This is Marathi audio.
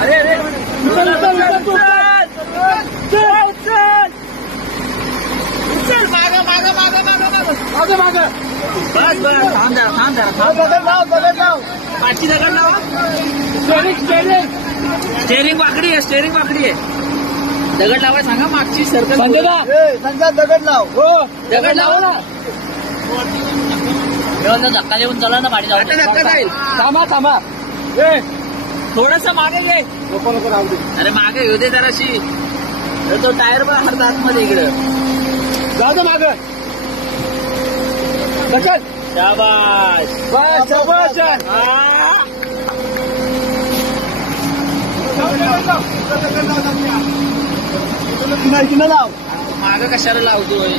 अरे अरे चल मागे मागे मागे मागे मागे मागे बस बस थांब जरा थांब जरा दगड लाव पाठी दगड लाव स्टेरिंग वाकडी आहे स्टेरिंग वाकडी आहे दगड लावाय सांगा मागची सर्कल संजय दगड लाव हो दगड लाव ना धक्का देऊन चला ना गाडी जाऊ धक्का जाईल थांबा थांबा थोडस मागे घे नको नको राहू दे अरे मागे येऊ दे जराशी तो टायर पण हरता आतमध्ये इकडं जाऊ दे मागे बचत शाबाश बस शाबाश मागे कशाला लावतोय